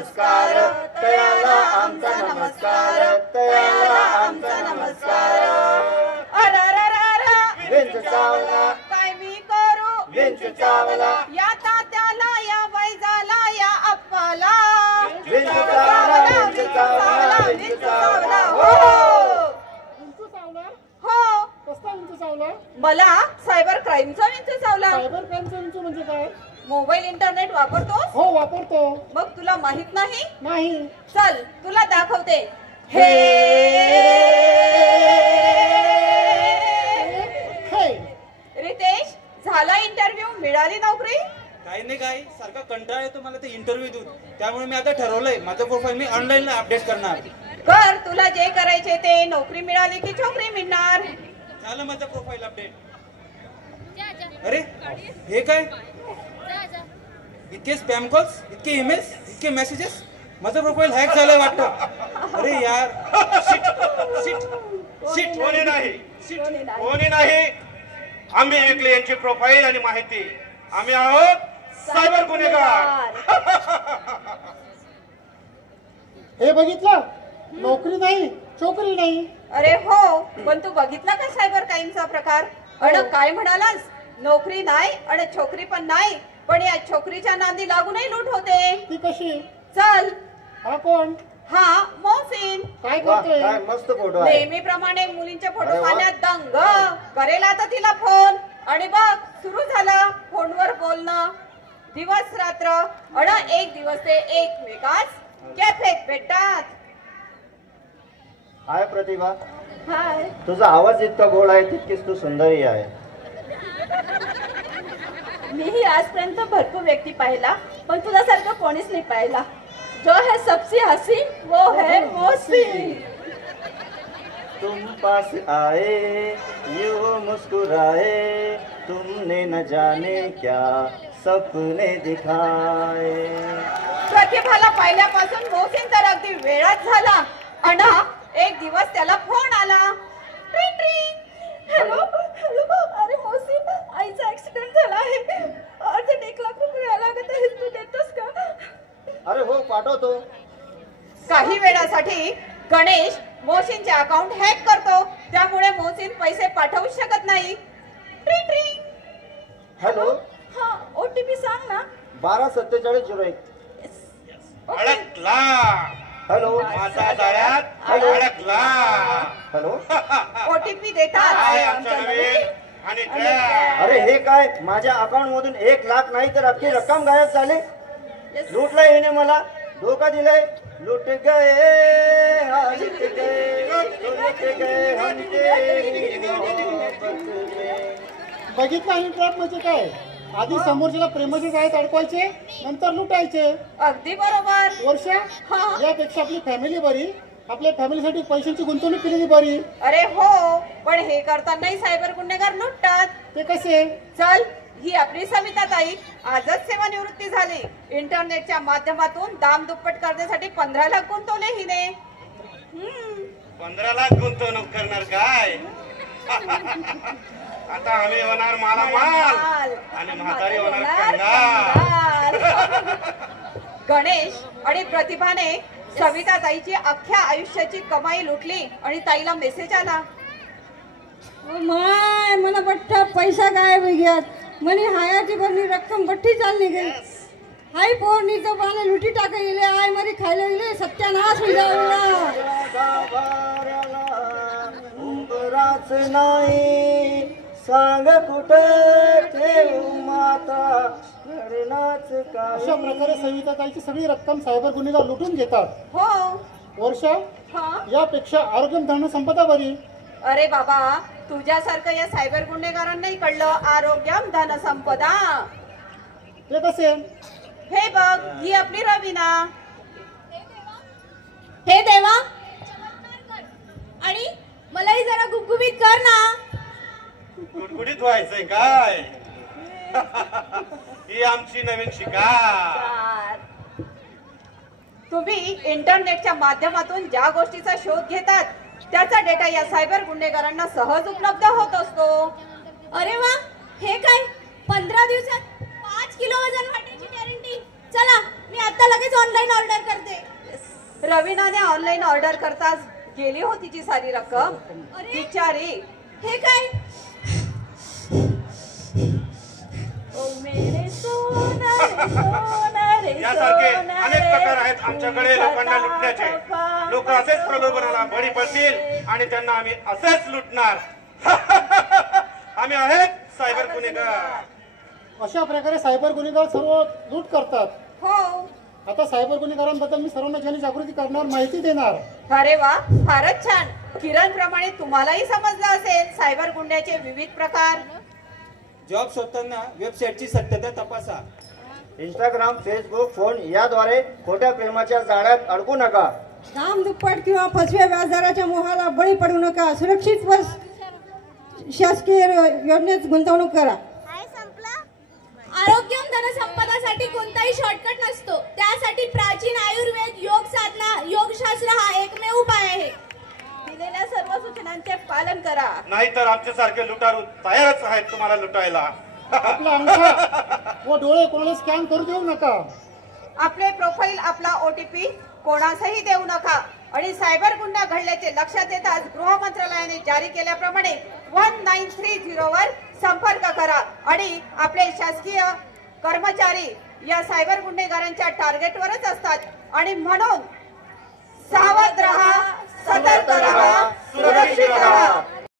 नमस्कार, तयाला आमचा नमस्कार, तयाला आमचा नमस्कार. विंच चावला काय मी करू, विंच चावला या तात्याला, या वैजाला, या अप्पाला. विंच चावला, विंच चावला, विंच चावला. विंचू चावला? हो, कसला विंचू चावला? मला सायबर क्राईमचा विंचू चावला. सायबर क्राईमचा विंचू म्हणजे काय? मोबाईल इंटरनेट वापरतोस? हो वापरतो. मग तुला माहित नाही? नाही. चल तुला दाखवते. हे रितेश, झाला इंटरव्ह्यू, मिळाली नोकरी? काही नाही, काही सारखा कंटाळा येतो मला ते इंटरव्ह्यू देऊन. त्यामुळे मी आता ठरवलंय माझं प्रोफाईल मी ऑनलाईन अपडेट करणार. कर, तुला जे करायचे ते. नोकरी मिळाली की छोकरी मिळणार. झालं माझं प्रोफाईल अपडेट. अरे हे काय, इतके स्पॅम कॉल्स, इतके ईमेल्स, इतके मेसेजेस. माझं प्रोफाईल हॅक झालंय वाटतं. अरे यार, शिट शिट शिट. कोणी नाही, कोणी नाही. आम्ही ऐकले यांची प्रोफाईल आणि माहिती. आम्ही आहोत सायबर गुन्हेगार. हे बघितलं, नोकरी नाही, छोकरी नाही. अरे हो, पण तू बघितला का सायबर क्राईमचा प्रकार? अन काय म्हणालास? नोकरी नाही आणि छोकरी पण नाही, पण या छोकरीच्या नांदी लागूनही लूट होते. ती कशी? चल. हा कोण? हा मोहसिन. काय वाह, करतोय? काय मस्त फोटो आहे. नेहमीप्रमाणे मुलींचे अरे फोटो वा. पाहण्यात दंग. करेल आता तिला फोन आणि बघ सुरू झालं फोनवर बोलणं. दिवस रात्र अड एक दिवस ते एकमेकाच कॅफेत भेटतात. हाय प्रतिभा, हाय. तुझा आवाज इतका गोड आहे तितकीच तू सुंदरही आहे. मीही आजपर्यंत भरपूर व्यक्ती पाहिला, पण तुझ्यासारखं कोणीच नाही पाहिला. जो है सबसे हसीन वो है मोहसिन. तुम पास आए यूं मुस्कुराए, तुमने न जाने क्या सपने दिखाए. प्रतिभाला पाहिल्यापासून मोहसिन तर अगदी वेळाच झाला. अन एक दिवस त्याला फोन आला. ट्रिंग ट्रिंग. हॅलो हॅलो, अरे मोहसिन, आईचा ऍक्सिडेंट झाला आहे. अर्जंट 1 लाख रुपये लागत आहे, तू देतोस का? अरे हो, पाठवतो. काही वेळासाठी गणेश मोहसिनचे अकाउंट हॅक करतो. त्यामुळे मोहसिन पैसे पाठवू शकत नाही. ट्रिंग ट्रिंग. हॅलो, हा, ओटीपी सांग ना. 124701. अडकला हॅलो, माझा जाळ्यात, अडकला. हॅलो. ओटीपी देतात. काय आमच्या नवीन आणि ट्रॅप. अरे हे काय, माझ्या अकाउंट मधून 1 लाख नाही तर अख्खी रक्कम गायब झाली. लूटलाय हिने मला, धोका दिलाय. लूट गए हाँ लूट गए, लूट गए हम तेरी मोहब्बत में. बघितलं आणि ट्रॅप म्हणजे काय? आधी समोरच्याला प्रेमाच्या जाळ्यात अडकवायचे, नंतर लुटायचे. अगदी बरोबर. वर्षा, यापेक्षा आपली फॅमिली बरी. आपल्या फॅमिलीसाठी पैशांची गुंतवणूक केलेली बरी. अरे हो, पण हे करतानाही सायबर गुन्हेगार लुटतात. ते कसे? चल, ही आपली सविता ताई आजच सेवानिवृत्ती झाली. इंटरनेटच्या माध्यमातून दाम दुप्पट करण्यासाठी 15 लाख गुंतवले हिने. 15 लाख गुंतवणूक करणार काय? आता आम्ही होणार मालामाल आणि म्हातारी होणार कंगाल. गणेश आणि प्रतिभाने सविता ताईची अख्ख्या आयुष्याची कमाई लुटली आणि ताईला मेसेज आला. माय मला बठ्ठा पैसा गायब गयात. मनी हायाची बरनी रक्कम बठ्ठी चालली गई. हाय पोरनी तो पाले लुटी टाका इले आय मरी खायला इले सत्यानाश होई जावला. उंबराच नाही सांग कुठे ठेवू माता, घडलाच काय. अशा प्रकारे सविता ताईची सगळी रक्कम सायबर गुन्हेगार लुटून घेतात. हो. वर्षा, हा, यापेक्षा आरोग्य धन संपदा बरी. अरे बाबा, तुझ्यासारखं या सायबर गुन्हेगारांनाही कळलं आरोग्यम धन संपदा. ते कसे? हे बघ, ही आपली रवीना. हे देवा, आणि मलाही जरा गुबगुबीत कर ना. गुडगुडीत व्हायचंय काय? ही आमची नवीन शिकार. तुम्ही इंटरनेटच्या माध्यमातून ज्या गोष्टीचा शोध घेतात त्याचा डेटा या सायबर गुन्हेगारांना सहज उपलब्ध होत असतो. अरे वा, हे काय 15 दिवसात 5 किलो वजन वाढण्याची गॅरंटी. चला, मी मी आता लगेच ऑनलाईन ऑर्डर करते. रवीनाने ऑनलाईन ऑर्डर करताच गेली होती तिची सारी रक्कम. बिचारी. हे काय? ओ मेरे सोना रे सोना रे यासारखे सोना अनेक रे, प्रकार आहेत आमच्याकडे लोकांना तू लुटण्याचे. लुटा लोक असेच प्रलोभनाला बळी पडतील आणि त्यांना आम्ही असेच लुटणार. आम्ही आहेत सायबर गुन्हेगार. अशा प्रकारे सायबर गुन्हेगार सर्व लूट करतात. हो. आता सायबर गुन्हेगारांबद्दल मी सर्वांना जनजागृती करणार, माहिती देणार. अरे वा, फारच छान. किरण प्रमाणे तुम्हालाही समजलं असेल सायबर गुन्ह्याचे विविध प्रकार. जॉब शोधताना वेबसाईटची सत्यता तपासा. इंस्टाग्राम, फेसबुक, फोन याद्वारे खोट्या प्रेमाच्या जाळ्यात अडकू नका. दाम दुप्पट किंवा फसव्या व्याजदराच्या मोहाला बळी पडू नका. सुरक्षित व शासकीय योजनेत गुंतवणूक करा. आरोग्यम धनसंपदासाठी कोणताही शॉर्टकट नसतो. त्यासाठी प्राचीन आयुर्वेद, योग साधना, योगशास्त्र हा एकमेव उपाय आहे. दिलेल्या सर्व सूचनांचे पालन करा. नाहीतर आमच्यासारखे लुटारू तयारच आहेत तुम्हाला लुटायला. आपला अंगठा व डोळे कोणाला स्कॅन करू देऊ नका. आपले प्रोफाईल, आपला OTP कोणासही देऊ नका. आणि सायबर गुन्हा घडल्याचे लक्षात येताच गृह मंत्रालयाने जारी केल्याप्रमाणे 1930 वर संपर्क करा. आणि आपले शासकीय कर्मचारी या सायबर गुन्हेगारांच्या टार्गेटवरच असतात. आणि म्हणून सावध रहा, सतर्क रहा, सुरक्षित रहा.